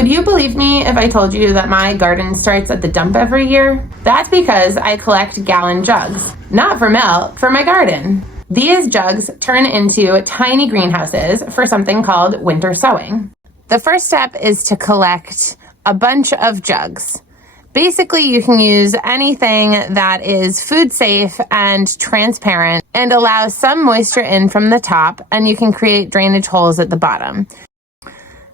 Would you believe me if I told you that my garden starts at the dump every year? That's because I collect gallon jugs, not for milk, for my garden. These jugs turn into tiny greenhouses for something called winter sowing. The first step is to collect a bunch of jugs. Basically, you can use anything that is food safe and transparent and allows some moisture in from the top, and you can create drainage holes at the bottom.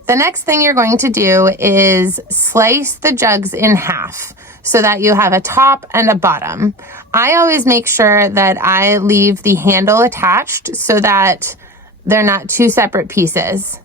The next thing you're going to do is slice the jugs in half so that you have a top and a bottom. I always make sure that I leave the handle attached so that they're not two separate pieces.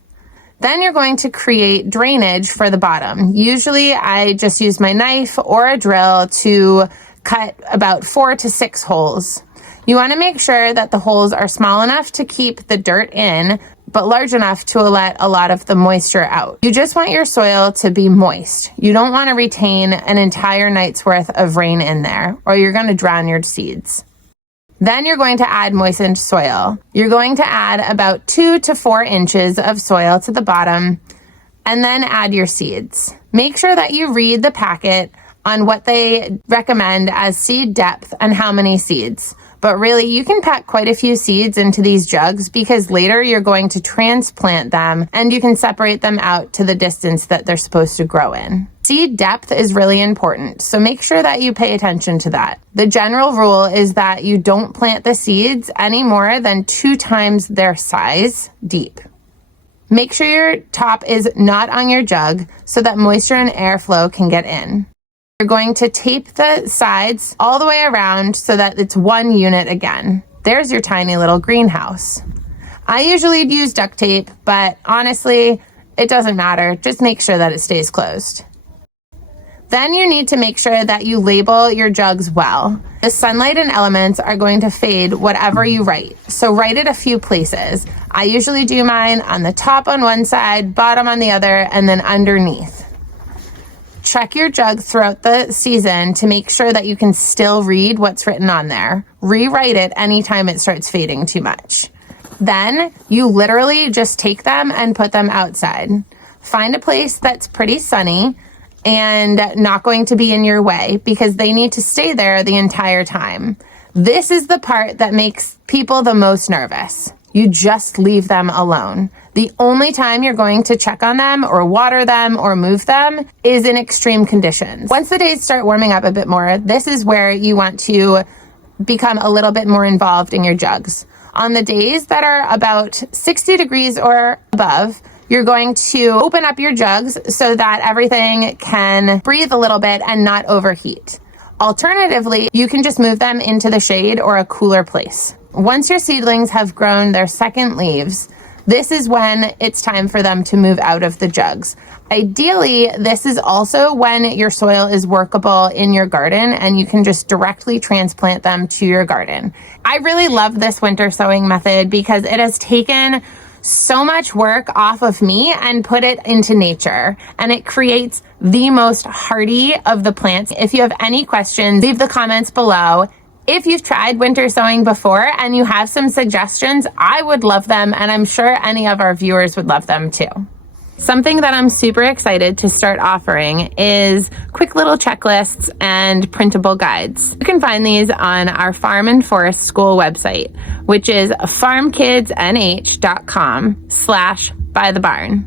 Then you're going to create drainage for the bottom. Usually I just use my knife or a drill to cut about 4 to 6 holes. You want to make sure that the holes are small enough to keep the dirt in, but large enough to let a lot of the moisture out. You just want your soil to be moist. You don't want to retain an entire night's worth of rain in there, or you're going to drown your seeds. Then you're going to add moistened soil. You're going to add about 2 to 4 inches of soil to the bottom, and then add your seeds. Make sure that you read the packet on what they recommend as seed depth and how many seeds. But really, you can pack quite a few seeds into these jugs because later you're going to transplant them and you can separate them out to the distance that they're supposed to grow in. Seed depth is really important, so make sure that you pay attention to that. The general rule is that you don't plant the seeds any more than 2 times their size deep. Make sure your top is not on your jug so that moisture and airflow can get in. You're going to tape the sides all the way around so that it's one unit again. There's your tiny little greenhouse. I usually use duct tape, but honestly, it doesn't matter. Just make sure that it stays closed. Then you need to make sure that you label your jugs well. The sunlight and elements are going to fade whatever you write, so write it a few places. I usually do mine on the top on one side, bottom on the other, and then underneath. Check your jug throughout the season to make sure that you can still read what's written on there. Rewrite it anytime it starts fading too much. Then you literally just take them and put them outside. Find a place that's pretty sunny and not going to be in your way because they need to stay there the entire time. This is the part that makes people the most nervous. You just leave them alone. The only time you're going to check on them or water them or move them is in extreme conditions. Once the days start warming up a bit more, this is where you want to become a little bit more involved in your jugs. On the days that are about 60 degrees or above, you're going to open up your jugs so that everything can breathe a little bit and not overheat. Alternatively, you can just move them into the shade or a cooler place. Once your seedlings have grown their second leaves, this is when it's time for them to move out of the jugs. Ideally, this is also when your soil is workable in your garden and you can just directly transplant them to your garden. I really love this winter sowing method because it has taken so much work off of me and put it into nature, and it creates the most hardy of the plants. If you have any questions, leave the comments below. If you've tried winter sowing before and you have some suggestions, I would love them, and I'm sure any of our viewers would love them too. Something that I'm super excited to start offering is quick little checklists and printable guides. You can find these on our Farm and Forest School website, which is farmkidsnh.com/bythebarn.